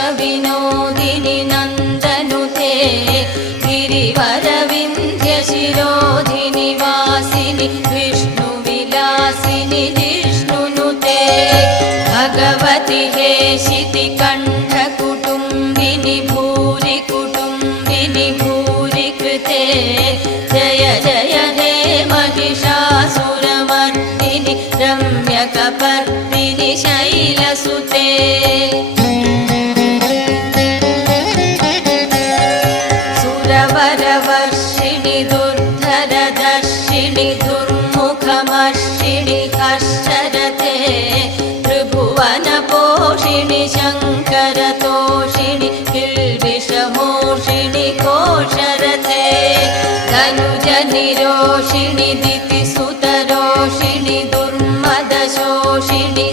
विश्वविनोदिनि नन्दनुते गिरिवरविन्ध्यशिरोधिनि वासिनि विष्णुविलासिनि जिष्णुनुते भगवति हेशितिकण्ठकुटुम्बिनि भूरि कुटुम्बिनि भूरि कृते जय जय हे महिषासुरमर्दिनि रम्यकपर्दिनि शैलसुते सुरवरवर्षिणि दुर्धरदर्शिनि दुर्मुखमर्षिणि हर्षरते त्रिभुवनपोषिणि शङ्करतोषिणि किल्बिषमोषिणि कोशरथे धनुजनिरोषिणि दितिसुतरोषिणि दुर्मदशोषिणि